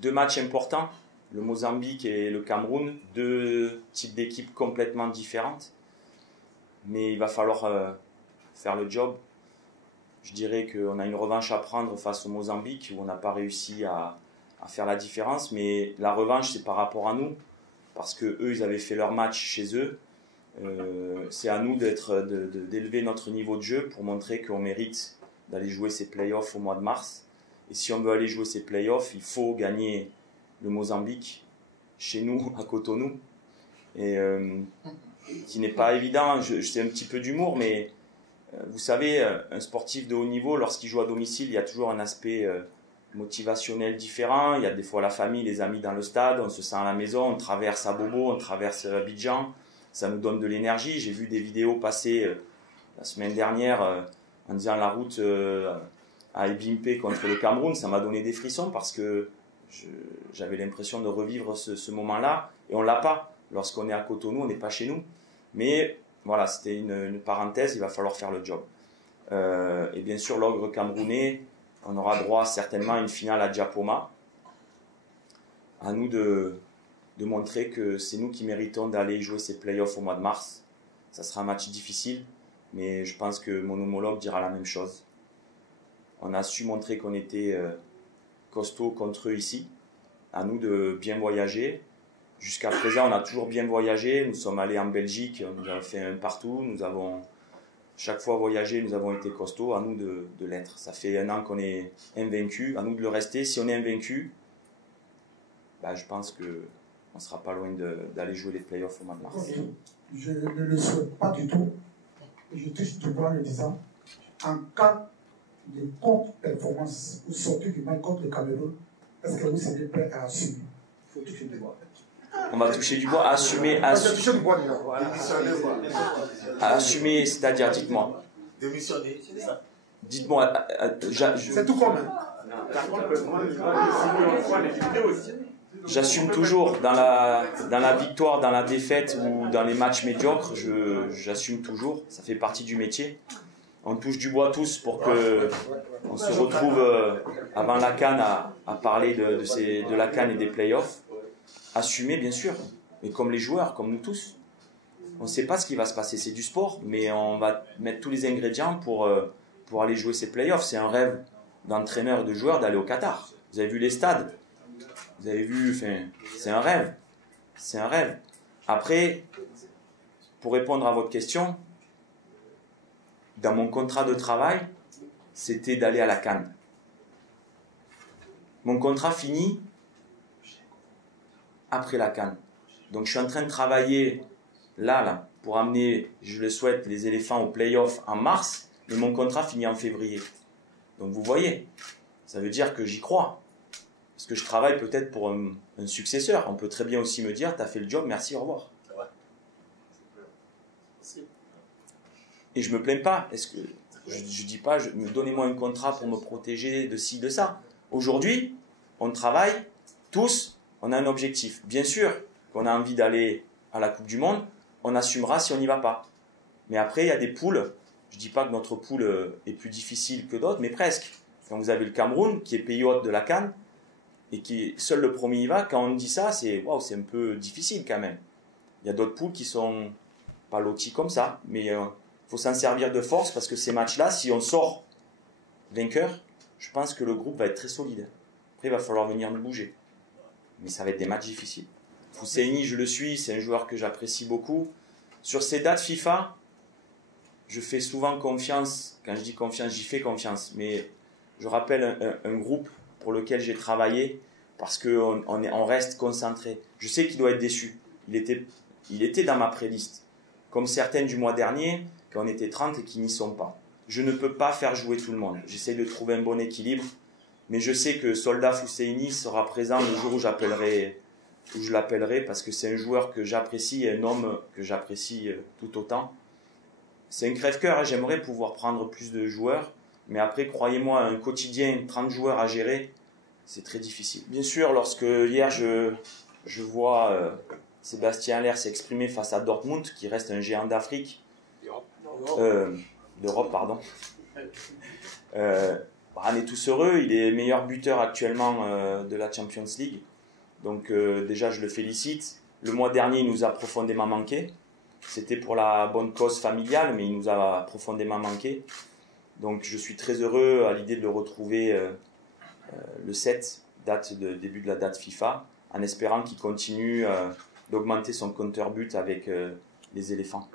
deux matchs importants, le Mozambique et le Cameroun, deux types d'équipes complètement différentes. Mais il va falloir faire le job. Je dirais qu'on a une revanche à prendre face au Mozambique où on n'a pas réussi à faire la différence. Mais la revanche, c'est par rapport à nous. Parce qu'eux, ils avaient fait leur match chez eux. C'est à nous d'élever notre niveau de jeu pour montrer qu'on mérite d'aller jouer ces playoffs au mois de mars. Et si on veut aller jouer ces playoffs, il faut gagner le Mozambique chez nous, à Cotonou. Et qui n'est pas évident. Je sais un petit peu d'humour, mais vous savez, un sportif de haut niveau, lorsqu'il joue à domicile, il y a toujours un aspect motivationnel différent. Il y a des fois la famille, les amis dans le stade, on se sent à la maison, on traverse à Bobo, on traverse Abidjan. Ça nous donne de l'énergie. J'ai vu des vidéos passer la semaine dernière en disant la route à Ebimpe contre le Cameroun. Ça m'a donné des frissons parce que j'avais l'impression de revivre ce moment-là. Et on ne l'a pas. Lorsqu'on est à Cotonou, on n'est pas chez nous. Mais voilà, c'était une parenthèse, il va falloir faire le job. Et bien sûr, l'ogre camerounais, on aura droit certainement à une finale à Diapoma. À nous de montrer que c'est nous qui méritons d'aller jouer ces playoffs au mois de mars. Ça sera un match difficile, mais je pense que mon homologue dira la même chose. On a su montrer qu'on était costaud contre eux ici. À nous de bien voyager. Jusqu'à présent, on a toujours bien voyagé. Nous sommes allés en Belgique, on nous a fait un partout. Nous avons chaque fois voyagé, nous avons été costauds. À nous de l'être. Ça fait 1 an qu'on est invaincu. À nous de le rester. Si on est invaincu, je pense qu'on ne sera pas loin d'aller jouer les playoffs au mois de mars. Je ne le souhaite pas du tout. Je touche du bois en le disant. En cas de contre-performance ou sortie du match contre le Cameroun, est-ce que vous serez prêt à assumer? Il faut toucher du bois. On va toucher du bois, assumer, assumer, c'est-à-dire, dites-moi. Démissionner, c'est ça. Dites-moi, c'est tout comme. J'assume toujours dans la victoire, dans la défaite ou dans les matchs médiocres, j'assume toujours, ça fait partie du métier. On touche du bois tous pour que on se retrouve avant la CAN à parler de la CAN et des playoffs. Assumer, bien sûr, mais comme les joueurs, comme nous tous. On ne sait pas ce qui va se passer, c'est du sport, mais on va mettre tous les ingrédients pour aller jouer ces playoffs. C'est un rêve d'entraîneur et de joueur d'aller au Qatar. Vous avez vu les stades, vous avez vu, c'est un rêve. C'est un rêve. Après, pour répondre à votre question, dans mon contrat de travail, c'était d'aller à la CAN. Mon contrat finit après la CAN. Donc je suis en train de travailler là, pour amener, je le souhaite, les éléphants au play-off en mars, mais mon contrat finit en février. Donc vous voyez, ça veut dire que j'y crois. Parce que je travaille peut-être pour un successeur. On peut très bien aussi me dire, t'as fait le job, merci, au revoir. Et je me plains pas. Est-ce que je dis pas, donnez-moi un contrat pour me protéger de ci, de ça. Aujourd'hui, on travaille tous. On a un objectif. Bien sûr qu'on a envie d'aller à la Coupe du Monde, on assumera si on n'y va pas. Mais après, il y a des poules. Je ne dis pas que notre poule est plus difficile que d'autres, mais presque. Quand vous avez le Cameroun, qui est pays hôte de la CAN, et qui seul le premier y va, quand on dit ça, c'est un peu difficile quand même. Il y a d'autres poules qui sont pas loties comme ça, mais il faut s'en servir de force parce que ces matchs-là, si on sort vainqueur, je pense que le groupe va être très solide. Après, il va falloir venir nous bouger. Mais ça va être des matchs difficiles. Fousseini, je le suis, c'est un joueur que j'apprécie beaucoup. Sur ces dates FIFA, je fais souvent confiance. Quand je dis confiance, j'y fais confiance. Mais je rappelle un groupe pour lequel j'ai travaillé parce qu'on reste concentré. Je sais qu'il doit être déçu. Il était dans ma préliste. Comme certaines du mois dernier, quand on était 30 et qui n'y sont pas. Je ne peux pas faire jouer tout le monde. J'essaie de trouver un bon équilibre. Mais je sais que Soldat Fousseini sera présent le jour où je l'appellerai parce que c'est un joueur que j'apprécie et un homme que j'apprécie tout autant. C'est un crève-cœur, j'aimerais pouvoir prendre plus de joueurs, mais après, croyez-moi, un quotidien, 30 joueurs à gérer, c'est très difficile. Bien sûr, lorsque hier je vois Sébastien Haller s'exprimer face à Dortmund, qui reste un géant d'Afrique, d'Europe, pardon. on est tous heureux. Il est meilleur buteur actuellement de la Champions League. Donc déjà, je le félicite. Le mois dernier, il nous a profondément manqué. C'était pour la bonne cause familiale, mais il nous a profondément manqué. Donc je suis très heureux à l'idée de le retrouver le 7, début de la date FIFA, en espérant qu'il continue d'augmenter son compteur but avec les éléphants.